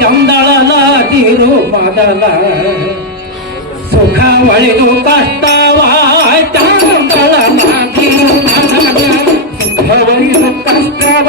ಚಂದಳನಾದಿರು ಮದಲ. ಸುಖ ಒಳಿದು ಕಷ್ಟವ ಚಂದಳನಾದಿರು ಮದಲ. ಸುಖ ಒಳಿದು ಕಷ್ಟವ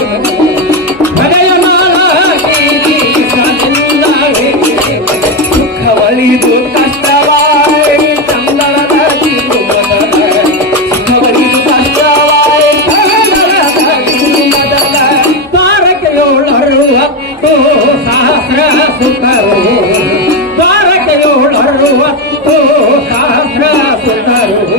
وقتو خاص سردار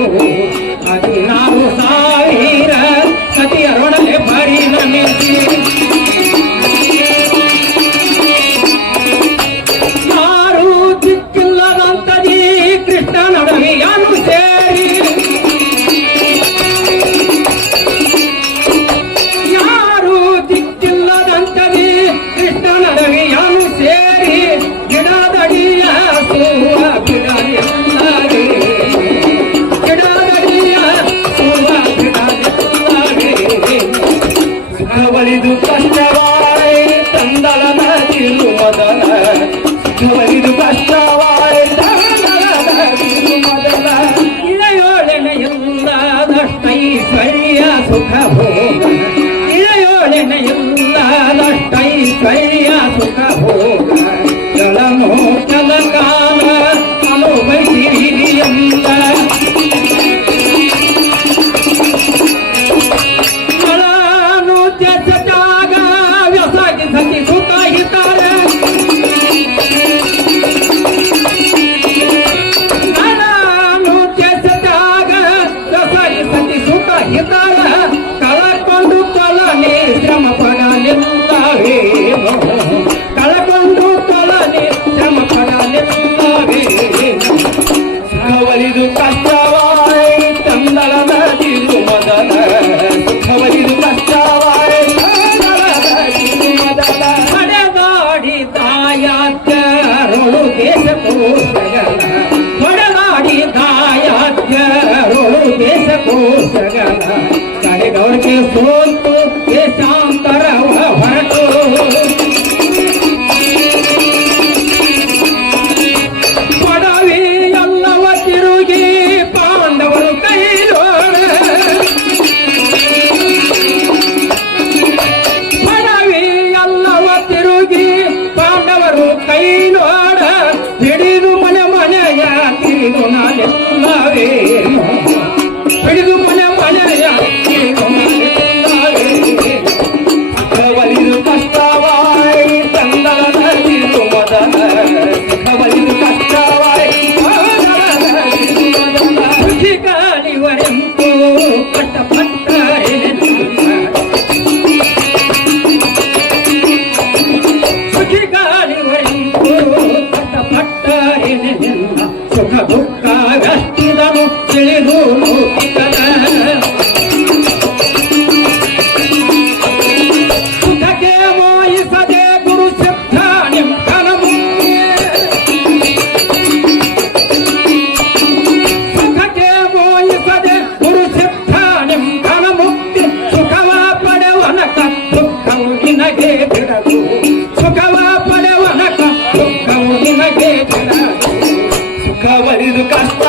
ಸುಖವರಿದು ಕಷ್ಟ